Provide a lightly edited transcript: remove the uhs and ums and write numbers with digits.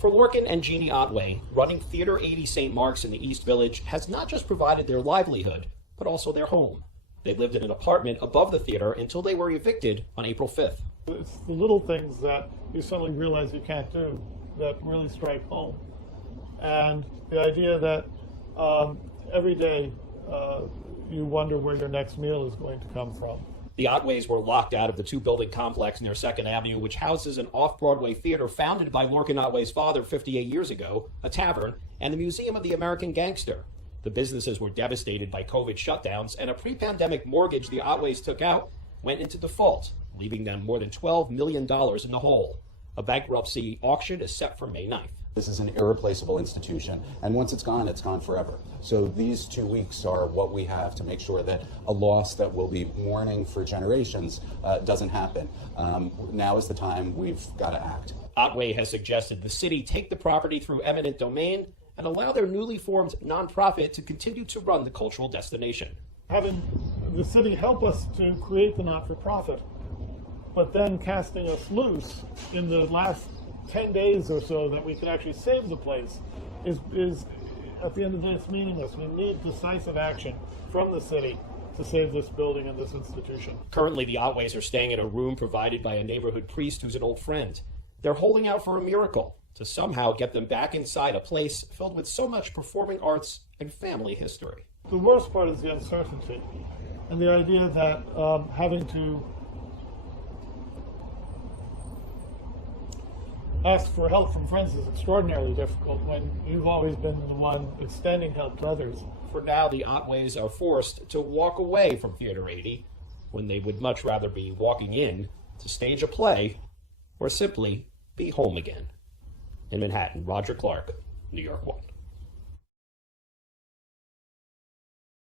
For Lorcan and Jeannie Otway, running Theater 80 St. Mark's in the East Village has not just provided their livelihood, but also their home. They lived in an apartment above the theater until they were evicted on April 5th. It's the little things that you suddenly realize you can't do that really strike home. And the idea that every day you wonder where your next meal is going to come from. The Otways were locked out of the two-building complex near 2nd Avenue, which houses an off-Broadway theater founded by Lorcan Otway's father 58 years ago, a tavern, and the Museum of the American Gangster. The businesses were devastated by COVID shutdowns, and a pre-pandemic mortgage the Otways took out went into default, leaving them more than $12 million in the hole. A bankruptcy auction is set for May 9th. This is an irreplaceable institution, and once it's gone forever. So these 2 weeks are what we have to make sure that a loss that will be mourning for generations doesn't happen. Now is the time we've got to act. Otway has suggested the city take the property through eminent domain and allow their newly formed nonprofit to continue to run the cultural destination. Having the city help us to create the not-for-profit, but then casting us loose in the last 10 days or so that we could actually save the place is at the end of the day, it's meaningless. We need decisive action from the city to save this building and this institution. Currently, the Otways are staying in a room provided by a neighborhood priest who's an old friend. They're holding out for a miracle to somehow get them back inside a place filled with so much performing arts and family history. The worst part is the uncertainty and the idea that having to ask for help from friends is extraordinarily difficult when you've always been the one extending help to others. For now, the Otways are forced to walk away from Theater 80 when they would much rather be walking in to stage a play or simply be home again. In Manhattan, Roger Clark, New York 1.